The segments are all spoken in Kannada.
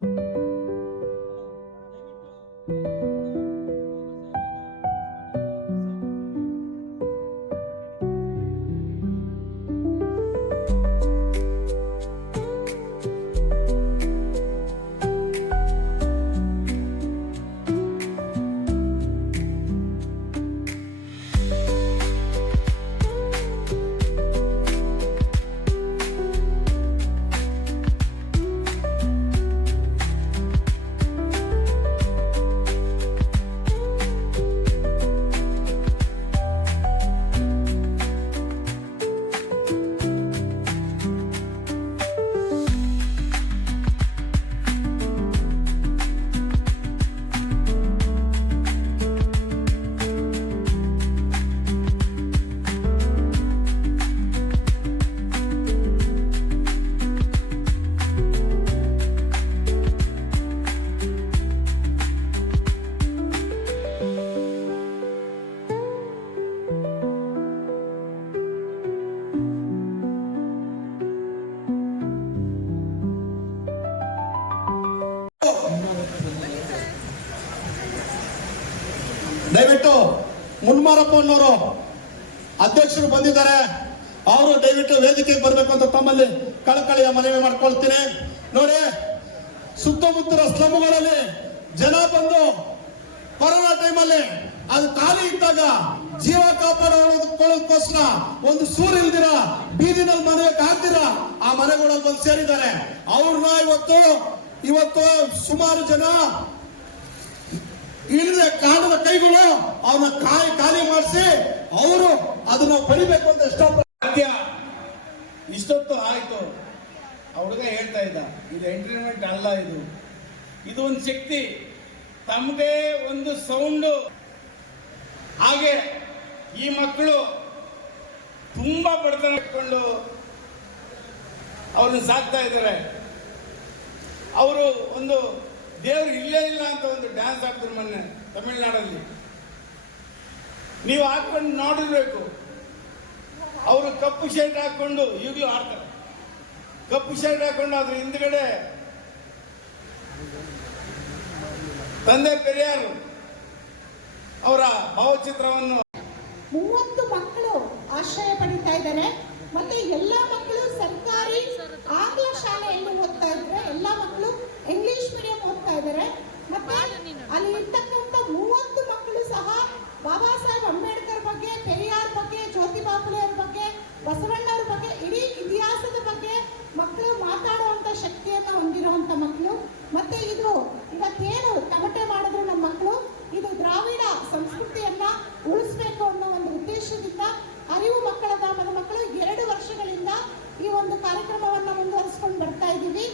ದಯವಿಟ್ಟು ಮುನ್ಮಾರಪ್ಪನವರು ಅಧ್ಯಕ್ಷರು ಬಂದಿದ್ದಾರೆ, ಅವರು ದಯವಿಟ್ಟು ವೇದಿಕೆಗೆ ಬರಬೇಕು ಅಂತ ತಮ್ಮಲ್ಲಿ ಕಳಕಳಿಯ ಮನವಿ ಮಾಡ್ಕೊಳ್ತೀನಿ. ನೋಡಿ, ಸುತ್ತಮುತ್ತಲ ಸ್ಲಮ್ಗಳಲ್ಲಿ ಜನ ಬಂದು ಕೊರೋನಾ ಟೈಮಲ್ಲಿ ಅದು ಖಾಲಿ ಇದ್ದಾಗ ಜೀವ ಕಾಪಾಡೋದಕ್ಕೋಸ್ಕರ ಒಂದು ಸೂರು ಇಲ್ದಿರ ಬೀದಿನಲ್ಲಿ ಮನೆಗೆ ಹಾಕ್ದಿರ ಆ ಮನೆಗಳಲ್ಲಿ ಬಂದು ಸೇರಿದ್ದಾರೆ. ಅವ್ರನ್ನ ಇವತ್ತು ಸುಮಾರು ಜನ ಇಳಿದ ಕಾಣದ ಕೈಗಳು ಅವನ್ನ ಖಾಲಿ ಮಾಡಿಸಿ ಅವರು ಅದನ್ನ ಪಡಿಬೇಕು ಅಂತ ಇಷ್ಟಪಡ್ತೀಯ. ಇಷ್ಟೊತ್ತು ಆಯ್ತು, ಆ ಹುಡುಗ ಹೇಳ್ತಾ ಇದ್ದ, ಇದು ಎಂಟರ್ಟೈನ್ಮೆಂಟ್ ಅಲ್ಲ, ಇದು ಒಂದು ಶಕ್ತಿ, ತಮ್ಮದೇ ಒಂದು ಸೌಂಡು. ಹಾಗೆ ಈ ಮಕ್ಕಳು ತುಂಬಾ ಬಡತನ ಇಟ್ಕೊಂಡು ಅವ್ರನ್ನ ಸಾಕ್ತಾ ಇದ್ದಾರೆ. ಅವರು ಒಂದು ದೇವರು ಇಲ್ಲೇ ಇಲ್ಲ ಅಂತ ಒಂದು ಡ್ಯಾನ್ಸ್ ಹಾಕಿದ್ರು ಮೊನ್ನೆ ತಮಿಳುನಾಡಲ್ಲಿ, ನೀವು ಹಾಕೊಂಡು ನೋಡಿರ್ಬೇಕು. ಅವರು ಕಪ್ಪು ಶರ್ಟ್ ಹಾಕೊಂಡು ಈಗಲೂ ಆಡ್ತಾರೆ. ಕಪ್ಪು ಶರ್ಟ್ ಹಾಕೊಂಡು ಅದ್ರ ಹಿಂದ್ಗಡೆ ತಂದೆ ಪೆರಿಯಾರು ಅವರ ಭಾವಚಿತ್ರವನ್ನು 30 ಮಕ್ಕಳು ಆಶ್ರಯ ಪಡಿತಾ ಇದ್ದಾರೆ. ಮತ್ತೆ ಎಲ್ಲ ಮಕ್ಕಳು ಸರ್ಕಾರಿ ಆಂಗ್ಲ ಶಾಲೆಯಲ್ಲಿ ಓದ್ತಾ ಇದ್ದಾರೆ, ಎಲ್ಲ ಮಕ್ಕಳು ಇಂಗ್ಲಿಷ್ ಮೀಡಿಯಂ ಓದ್ತಾ ಇದ್ದಾರೆ. ಮತ್ತೆ ಅಲ್ಲಿ ಇರ್ತಕ್ಕಂಥ 30 ಮಕ್ಕಳು ಸಹ ಬಾಬಾ ಸಾಹೇಬ್ ಅಂಬೇಡ್ಕರ್ ಬಗ್ಗೆ, ಪೆರಿಯಾರ್ ಬಗ್ಗೆ, ಜ್ಯೋತಿಬಾ ಫುಲೆ ಅವ್ರ ಬಗ್ಗೆ, ಬಸವಣ್ಣವ್ರ ಬಗ್ಗೆ, ಇಡೀ ಇತಿಹಾಸದ ಬಗ್ಗೆ ಮಕ್ಕಳು ಮಾತಾಡುವಂತ ಶಕ್ತಿಯನ್ನ ಹೊಂದಿರುವಂತ ಮಕ್ಕಳು. ಮತ್ತೆ ಇದು ಇವತ್ತೇನು ತಮಟೆ ಮಾಡಿದ್ರು ನಮ್ಮ ಮಕ್ಕಳು, ಇದು ದ್ರಾವಿಡ ಸಂಸ್ಕೃತಿಯನ್ನ ಉಳಿಸ್ಬೇಕು ಅನ್ನೋ ಒಂದು ಉದ್ದೇಶದಿಂದ ಅರಿವು ಮಕ್ಕಳ ಧಾಮದ ಮಕ್ಕಳು 2 ವರ್ಷಗಳಿಂದ ಈ ಒಂದು ಕಾರ್ಯಕ್ರಮವನ್ನು ಮುಂದುವರಿಸಿಕೊಂಡು ಬರ್ತಾ ಇದ್ದೀವಿ.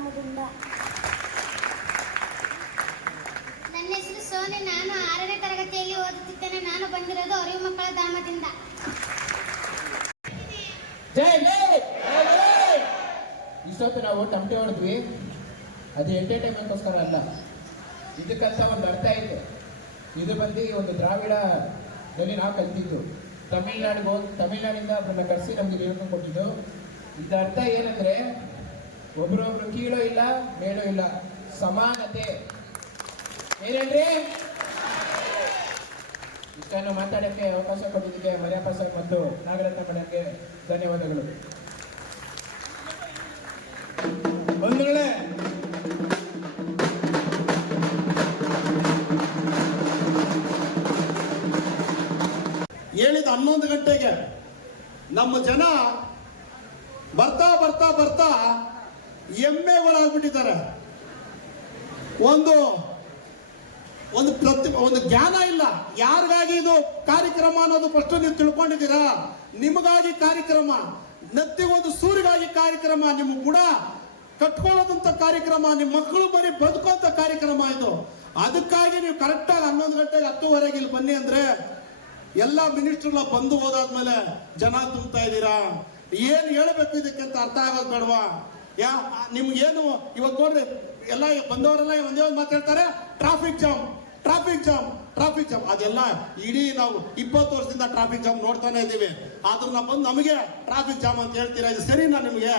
ಗ್ರಾಮದಿಂದ. ನನ್ನ ಹೆಸರು ಸೋನಿ. ನಾನು 6ನೇ ತರಗತಿಯಲ್ಲಿ ಓದುತ್ತಿದ್ದೇನೆ. ನಾನು ಬಂದಿರೋದು ಅರಿವು ಮಕ್ಕಳ ಧಾಮದಿಂದ. ಇಷ್ಟೊತ್ತು ನಾವು ತಮಟೆ ಹೊಡೆದ್ವಿ, ಅದು ಎಂಟರ್ಟೈನ್ಮೆಂಟ್ಗೋಸ್ಕರ ಅಲ್ಲ, ಇದಕ್ಕಂತ ಒಂದು ಅರ್ಥ ಇದೆ. ಇದು ಬಂದು ಒಂದು ದ್ರಾವಿಡದಲ್ಲಿ ನಾವು ಕಲ್ತಿದ್ದು. ತಮಿಳ್ನಾಡಿಂದ ಒಬ್ಬರನ್ನ ಕರೆಸಿ ನಮ್ಗೆ ಹೇಳ್ಕೊಂಡು ಕೊಟ್ಟಿದ್ದು. ಇದರ ಅರ್ಥ ಏನಂದ್ರೆ ಒಬ್ರೊಬ್ರು ಕೀಳೋ ಇಲ್ಲ ಮೇಳೋ ಇಲ್ಲ, ಸಮಾನತೆ. ಏನಂದ್ರೆ ಇಷ್ಟನ್ನು ಮಾತಾಡಕ್ಕೆ ಅವಕಾಶ ಕೊಟ್ಟಿದ್ದಕ್ಕೆ ಮರ್ಯಾಪ ಸರ್ ಮತ್ತು ನಾಗರತ್ನ ಮೇಡಮ್ಗೆ ಧನ್ಯವಾದಗಳು. ಬಂಧುಗಳೇ, ಹೇಳಿದ 11 ಗಂಟೆಗೆ ನಮ್ಮ ಜನ ಬರ್ತಾ ಬರ್ತಾ ಬರ್ತಾ ಎಮ್ಮೆಗಳಾಗ್ಬಿಟ್ಟಿದ್ದಾರೆ. ಒಂದು ಜ್ಞಾನ ಇಲ್ಲ. ಯಾರಿಗಾಗಿ ಇದು ಕಾರ್ಯಕ್ರಮ ಅನ್ನೋದು ಫಸ್ಟ್ ನೀವು ತಿಳ್ಕೊಂಡಿದ್ದೀರಾ? ನಿಮಗಾಗಿ ಕಾರ್ಯಕ್ರಮ, ನತ್ತಿಗೊಂದು ಸೂರಿಗಾಗಿ ಕಾರ್ಯಕ್ರಮ, ನಿಮ್ಮ ಗುಣ ಕಟ್ಕೊಳ್ಳೋದಂತ ಕಾರ್ಯಕ್ರಮ, ನಿಮ್ಮ ಮಕ್ಕಳು ಬರೀ ಬದುಕುವಂತ ಕಾರ್ಯಕ್ರಮ ಇದು. ಅದಕ್ಕಾಗಿ ನೀವು ಕರೆಕ್ಟಾಗಿ 11 ಗಂಟೆಗೆ 10:30 ಇಲ್ಲಿ ಬನ್ನಿ ಅಂದ್ರೆ ಎಲ್ಲ ಮಿನಿಸ್ಟರ್ಗಳ ಬಂದು ಹೋದಾದ್ಮೇಲೆ ಜನ ತುಂಬ್ತಾ ಇದ್ದೀರಾ. ಏನ್ ಹೇಳ್ಬೇಕು ಇದಕ್ಕೆ ಅಂತ ಅರ್ಥ ಆಗೋದು ಬೇಡವಾ? ನಿಮ್ಗೇನು ಇವತ್ತು ನೋಡ್ರಿ, ಎಲ್ಲ ಬಂದವರೆಲ್ಲ ಒಂದೇ ಒಂದು ಮಾತಾಡ್ತಾರೆ, ಟ್ರಾಫಿಕ್ ಜಾಮ್. ಅದೆಲ್ಲ ಇಡೀ ನಾವು 20 ವರ್ಷದಿಂದ ಟ್ರಾಫಿಕ್ ಜಾಮ್ ನೋಡ್ತಾನೆ ಇದ್ದೀವಿ. ಆದ್ರೂ ಬಂದು ನಮಗೆ ಟ್ರಾಫಿಕ್ ಜಾಮ್ ಅಂತ ಹೇಳ್ತೀರಾ, ಇದು ಸರಿನಾ ನಿಮಗೆ?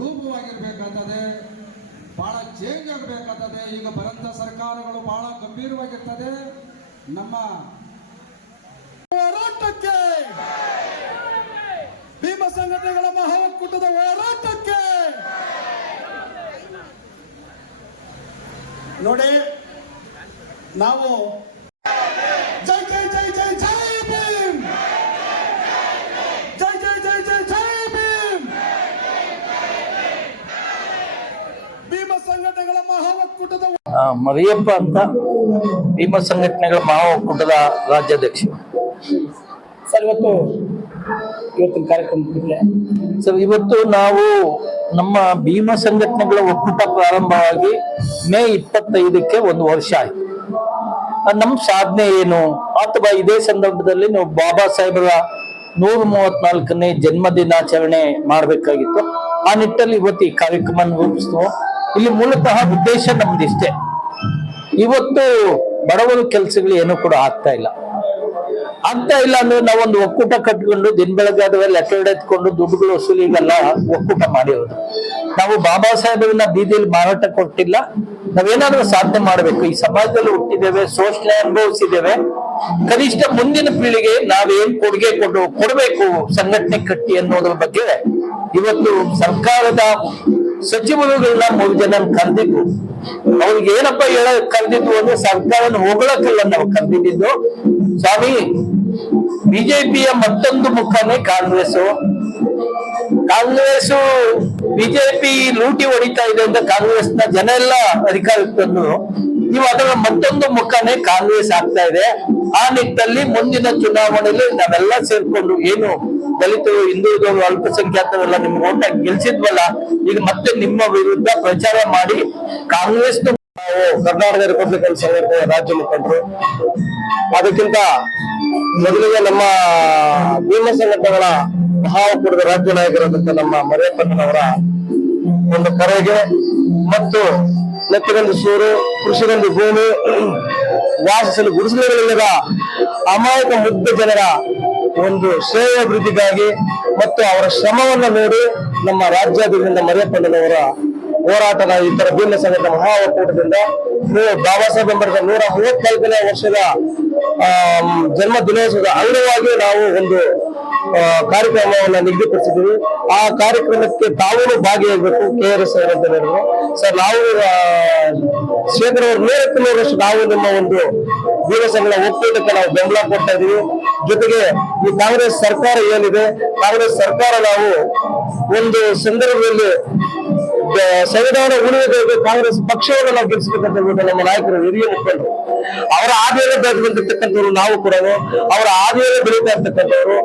ರೂಪವಾಗಿರ್ಬೇಕಾಗ್ತದೆ, ಬಹಳ ಚೇಂಜ್ ಆಗಬೇಕಾಗ್ತದೆ. ಈಗ ಬರಂತ ಸರ್ಕಾರಗಳು ಬಹಳ ಗಂಭೀರವಾಗಿರ್ತದೆ. ನಮ್ಮ ಹೋರಾಟಕ್ಕೆ, ಭೀಮ ಸಂಘಟನೆಗಳ ಮಹಾ ಒಕ್ಕೂಟದ ಹೋರಾಟಕ್ಕೆ ನೋಡಿ, ನಾವು ಜೈ ಜೈ ಜೈ ಜೈ ಜೈ ಭೀಮ್, ಜೈ ಜೈ ಜೈ ಜೈ ಜೈ ಭೀಮ್. ಭೀಮ ಸಂಘಟನೆಗಳ ಮಹಾ ಒಕ್ಕೂಟದ ಮರಿಯಪ್ಪ ಅಂತ, ಭೀಮ ಸಂಘಟನೆಗಳ ಮಹಾ ಒಕ್ಕೂಟದ ರಾಜ್ಯಾಧ್ಯಕ್ಷ. ಸರ್, ಇವತ್ತಿನ ಕಾರ್ಯಕ್ರಮ ಸರ್, ಇವತ್ತು ನಾವು ನಮ್ಮ ಭೀಮ ಸಂಘಟನೆಗಳ ಒಕ್ಕೂಟ ಪ್ರಾರಂಭವಾಗಿ ಮೇ 25ಕ್ಕೆ 1 ವರ್ಷ ಆಯ್ತು. ನಮ್ಮ ಸಾಧನೆ ಏನು ಅಥವಾ ಇದೇ ಸಂದರ್ಭದಲ್ಲಿ ನಾವು ಬಾಬಾ ಸಾಹೇಬರ 134ನೇ ಜನ್ಮ ದಿನಾಚರಣೆ ಮಾಡಬೇಕಾಗಿತ್ತು. ಆ ನಿಟ್ಟಲ್ಲಿ ಇವತ್ತು ಈ ಕಾರ್ಯಕ್ರಮ ರೂಪಿಸ್ತೇವೆ. ಇಲ್ಲಿ ಮೂಲತಃ ಉದ್ದೇಶ ನಮ್ದಿಷ್ಟೇ. ಇವತ್ತು ಬಡವರ ಕೆಲಸಗಳು ಏನೂ ಕೂಡ ಆಗ್ತಾ ಇಲ್ಲ ಅಂದ್ರೆ ನಾವೊಂದು ಒಕ್ಕೂಟ ಕಟ್ಕೊಂಡು ದಿನ ಬೆಳಗಾದ ಲೆಕ್ಕ ಎತ್ಕೊಂಡು ದುಡ್ಡುಗಳು ವಸೂಲಿಗೆಲ್ಲ ಒಕ್ಕೂಟ ಮಾಡಿರೋದು. ನಾವು ಬಾಬಾ ಸಾಹೇಬರನ್ನ ಬೀದಿಯಲ್ಲಿ ಮಾರಾಟ ಕೊಟ್ಟಿಲ್ಲ. ನಾವೇನಾದ್ರೂ ಸಾಧನೆ ಮಾಡ್ಬೇಕು. ಈ ಸಮಾಜದಲ್ಲಿ ಹುಟ್ಟಿದ್ದೇವೆ, ಶೋಷಣೆ ಅನುಭವಿಸಿದ್ದೇವೆ. ಕನಿಷ್ಠ ಮುಂದಿನ ಪೀಳಿಗೆ ನಾವೇನ್ ಕೊಡುಗೆ ಕೊಡಬೇಕು ಸಂಘಟನೆ ಕಟ್ಟಿ ಅನ್ನೋದ್ರ ಬಗ್ಗೆ ಇವತ್ತು ಸರ್ಕಾರದ ಸಚಿವರುಗಳನ್ನ 3 ಜನ ಕರೆದಿದ್ದು. ಅವ್ರಿಗೆ ಏನಪ್ಪ ಕರೆದಿದ್ದು ಅಂದ್ರೆ ಸರ್ಕಾರನ ಹೊಗಳಕ್ಕಲ್ಲ ನಾವು ಕರೆದಿದ್ದು. ಸ್ವಾಮಿ, ಬಿಜೆಪಿಯ ಮತ್ತೊಂದು ಮುಖನೇ ಕಾಂಗ್ರೆಸ್ ಬಿಜೆಪಿ ಲೂಟಿ ಹೊಡಿತಾ ಇದೆ ಅಂತ ಕಾಂಗ್ರೆಸ್ನ ಜನ ಎಲ್ಲ ಅಧಿಕಾರಕ್ಕೆ ತಂದು ನೀವು ಅದರ ಮತ್ತೊಂದು ಮುಖನೇ ಕಾಂಗ್ರೆಸ್ ಆಗ್ತಾ ಇದೆ. ಆ ನಿಟ್ಟಿನಲ್ಲಿ ಮುಂದಿನ ಚುನಾವಣೆಯಲ್ಲಿ ನಾವೆಲ್ಲ ಸೇರ್ಕೊಂಡು ಏನು ದಲಿತರು, ಹಿಂದುಳಿದವರು, ಅಲ್ಪಸಂಖ್ಯಾತರೆಲ್ಲ ನಿಮ್ಗೆ ಓಟ್ ಹಾಕಿ ಗೆಲ್ಸಿದ್ವಲ್ಲ, ಈಗ ಮತ್ತೆ ನಿಮ್ಮ ವಿರುದ್ಧ ಪ್ರಚಾರ ಮಾಡಿ ಕಾಂಗ್ರೆಸ್ ನಾವು ಕರ್ನಾಟಕ ರಿಪಬ್ಲಿಕನ್ ಸಂಘಟನೆಯ ರಾಜ್ಯ ಮುಖಂಡರು. ಅದಕ್ಕಿಂತ ಮೊದಲಿಗೆ ನಮ್ಮ ಭೀಮ ಸಂಘಟನೆಗಳ ಮಹಾ ಒಕ್ಕೂಟದ ರಾಜ್ಯ ನಾಯಕರಾದಂತ ನಮ್ಮ ಮರಿಯಪ್ಪನವರ ಒಂದು ಕರೆಗೆ ಮತ್ತು ನೆತ್ತಿಗೊಂದು ಸೂರು, ಕೃಷಿಗೊಂದು ಭೂಮಿ, ವಾಸಿಸಲು ಗುಡಿಸಲುಗಳಿಲ್ಲದ ಅಮಾಯಕ ಮುಗ್ಧ ಜನರ ಒಂದು ಶ್ರೇಯಾಭಿವೃದ್ಧಿಗಾಗಿ ಮತ್ತು ಅವರ ಶ್ರಮವನ್ನು ನೋಡಿ ನಮ್ಮ ರಾಜ್ಯಾದ್ಯಂತ ಮರಿಯಪ್ಪನವರ ಹೋರಾಟದ ಈ ತರ ಭೀಮ ಸಂಘಟನೆ ಮಹಾ ಒಕ್ಕೂಟದಿಂದ ಬಾಬಾ ಸಾಹೇಬ್ ಅಂಬೇಡ್ಕರ್ 134ನೇ ವರ್ಷದ ಜನ್ಮ ದಿನೋತ್ಸವದ ಅಂಗವಾಗಿ ನಾವು ಒಂದು ಕಾರ್ಯಕ್ರಮವನ್ನ ನಿಗದಿಪಡಿಸಿದ್ದೀವಿ. ಆ ಕಾರ್ಯಕ್ರಮಕ್ಕೆ ತಾವು ಭಾಗಿಯಾಗಬೇಕು KRS ಅಂತ ಹೇಳಿದ್ರು. ಸರ್, ನಾವು ಶೇಖರ್ ಅವರು 100% ನಾವು ನಿಮ್ಮ ಒಂದು ಭೀಮ ಸಂಘಟನೆ ಒಕ್ಕೂಟಕ್ಕೆ ನಾವು ಬೆಂಬಲ ಕೊಡ್ತಾ ಇದೀವಿ. ಜೊತೆಗೆ ಈ ಕಾಂಗ್ರೆಸ್ ಸರ್ಕಾರ ಏನಿದೆ, ಕಾಂಗ್ರೆಸ್ ಸರ್ಕಾರ ನಾವು ಒಂದು ಸಂದರ್ಭದಲ್ಲಿ ಸಂವಿಧಾನ ಉಳಿಯೋದಕ್ಕೆ ಕಾಂಗ್ರೆಸ್ ಪಕ್ಷವನ್ನು ನಾವು ಗೆಲ್ಲಿಸಬೇಕಂತ ಹೇಳ್ಬಿಟ್ಟು ನಮ್ಮ ನಾಯಕರು, ಹಿರಿಯ ಮುಖಂಡರು, ಅವರ ಹಾದಿಯಲ್ಲಿ ಬೆಳೆದು ಬಂದಿರ್ತಕ್ಕಂಥವ್ರು ನಾವು ಕೂಡ, ಅವರ ಹಾದಿಯಲ್ಲಿ ಬೆಳೀತಾ ಇರ್ತಕ್ಕಂಥವ್ರು.